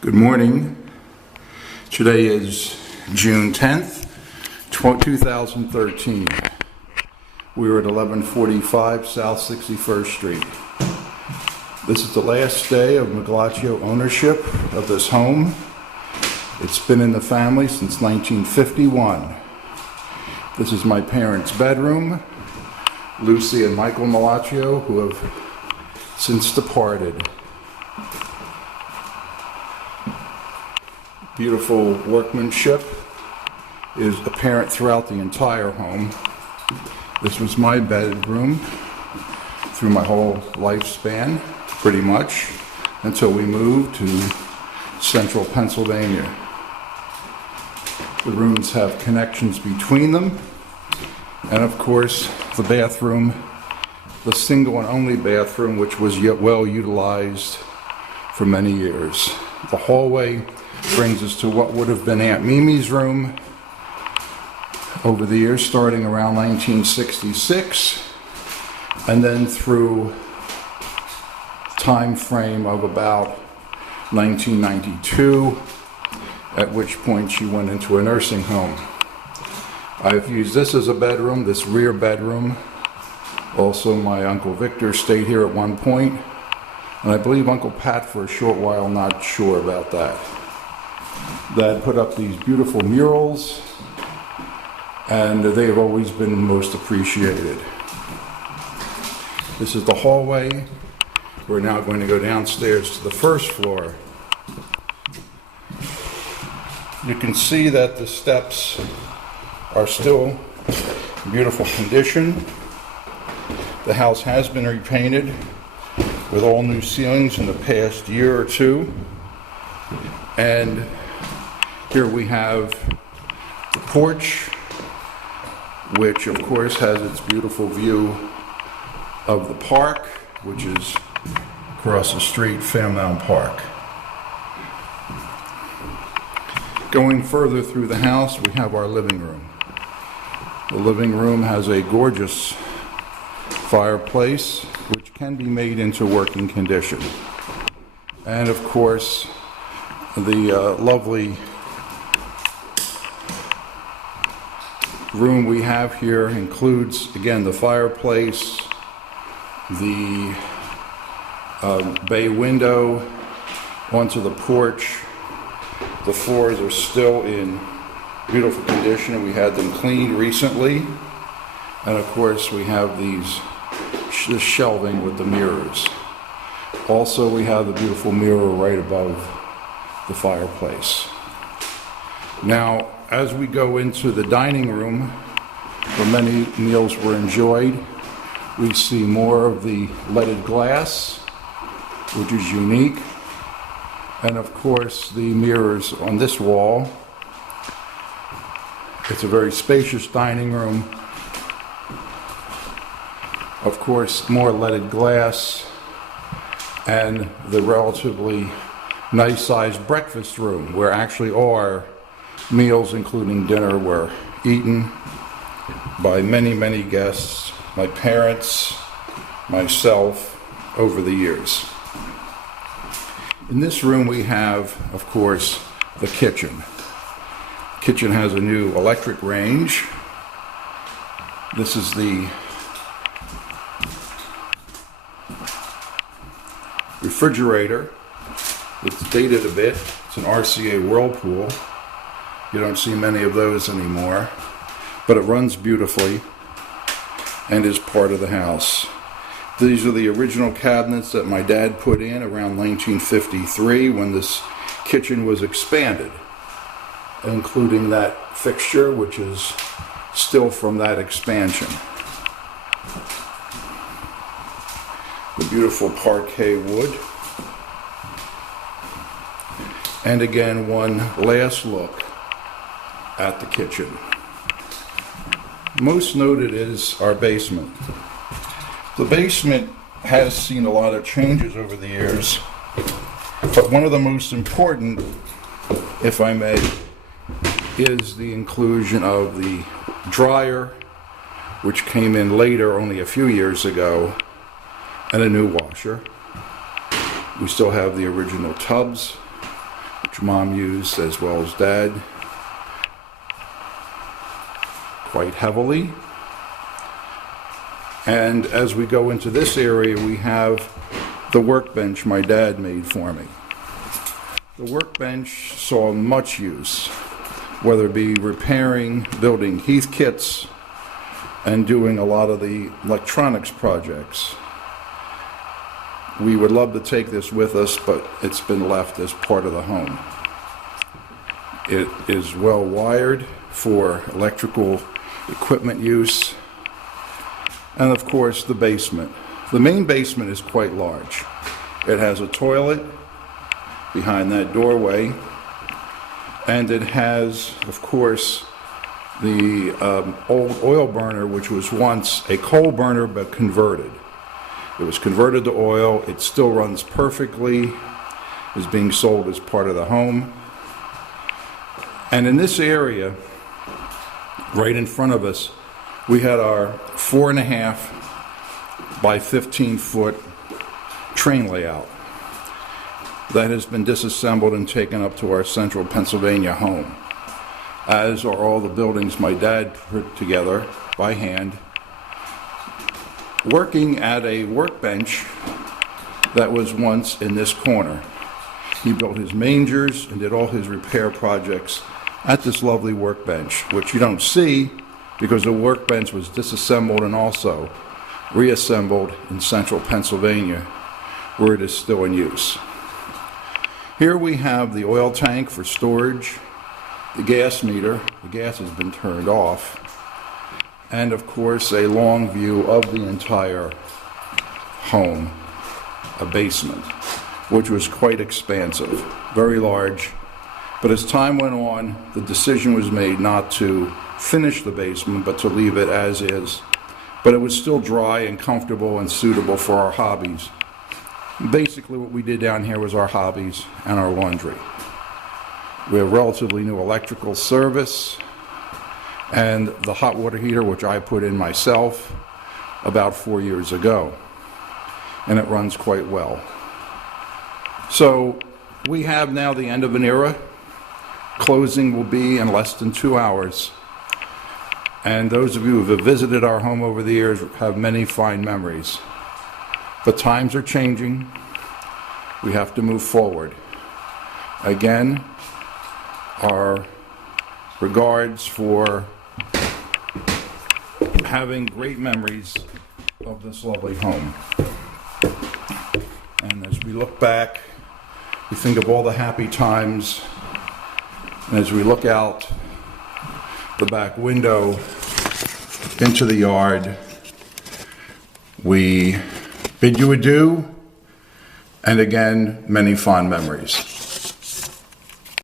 Good morning. Today is June 10th, 2013. We're at 1145 South 61st Street. This is the last day of Miglaccio ownership of this home. It's been in the family since 1951. This is my parents' bedroom, Lucy and Michael Miglaccio, who have since departed. Beautiful workmanship is apparent throughout the entire home. This was my bedroom through my whole lifespan, pretty much, until we moved to central Pennsylvania. The rooms have connections between them, and of course the bathroom, the single and only bathroom, which was yet well utilized for many years. The hallway brings us to what would have been Aunt Mimi's room over the years, starting around 1966, and then through time frame of about 1992, at which point she went into a nursing home. I've used this as a bedroom, this rear bedroom. Also, my Uncle Victor stayed here at one point, and I believe Uncle Pat for a short while, not sure about that. Dad put up these beautiful murals, and they have always been most appreciated. This is the hallway. We're now going to go downstairs to the first floor. You can see that the steps are still in beautiful condition. The house has been repainted with all new ceilings in the past year or two. And here we have the porch, which of course has its beautiful view of the park, which is across the street, Fairmount Park. Going further through the house, we have our living room. The living room has a gorgeous fireplace, which can be made into working condition. And of course, the lovely room we have here includes, again, the fireplace, the bay window onto the porch. The floors are still in beautiful condition. We had them cleaned recently. And of course, we have this shelving with the mirrors. Also, we have the beautiful mirror right above the fireplace. Now, as we go into the dining room, where many meals were enjoyed, we see more of the leaded glass, which is unique. And of course, the mirrors on this wall. It's a very spacious dining room. Of course, more leaded glass, and the relatively nice-sized breakfast room, where actually all our meals, including dinner, were eaten by many, many guests, my parents, myself, over the years. In this room we have, of course, the kitchen. The kitchen has a new electric range. This is the refrigerator. It's dated a bit. It's an RCA Whirlpool. You don't see many of those anymore, but it runs beautifully and is part of the house. These are the original cabinets that my dad put in around 1953 when this kitchen was expanded, including that fixture, which is still from that expansion. The beautiful parquet wood. And again, one last look at the kitchen. Most noted is our basement. The basement has seen a lot of changes over the years, but one of the most important, if I may, is the inclusion of the dryer, which came in later, only a few years ago, and a new washer. We still have the original tubs which Mom used as well as Dad quite heavily. And as we go into this area, we have the workbench my dad made for me. The workbench saw much use, whether it be repairing, building Heath kits, and doing a lot of the electronics projects. We would love to take this with us, but it's been left as part of the home. It is well wired for electrical equipment use. And of course, the basement. The main basement is quite large. It has a toilet behind that doorway, and it has, of course, the old oil burner, which was once a coal burner but converted. It was converted to oil. It still runs perfectly, is being sold as part of the home. And in this area, right in front of us, we had our 4.5 by 15-foot train layout that has been disassembled and taken up to our central Pennsylvania home, as are all the buildings my dad put together by hand, working at a workbench that was once in this corner. He built his mangers and did all his repair projects at this lovely workbench, which you don't see because the workbench was disassembled and also reassembled in central Pennsylvania, where it is still in use. Here we have the oil tank for storage, the gas meter, the gas has been turned off, and of course a long view of the entire home, a basement, which was quite expansive, very large. But as time went on, the decision was made not to finish the basement, but to leave it as is. But it was still dry and comfortable and suitable for our hobbies. Basically what we did down here was our hobbies and our laundry. We have relatively new electrical service and the hot water heater, which I put in myself about 4 years ago. And it runs quite well. So we have now the end of an era. Closing will be in less than 2 hours. And those of you who have visited our home over the years have many fine memories. But times are changing. We have to move forward. Again, our regards for having great memories of this lovely home. And as we look back, we think of all the happy times. And as we look out the back window into the yard, we bid you adieu, and again, many fond memories.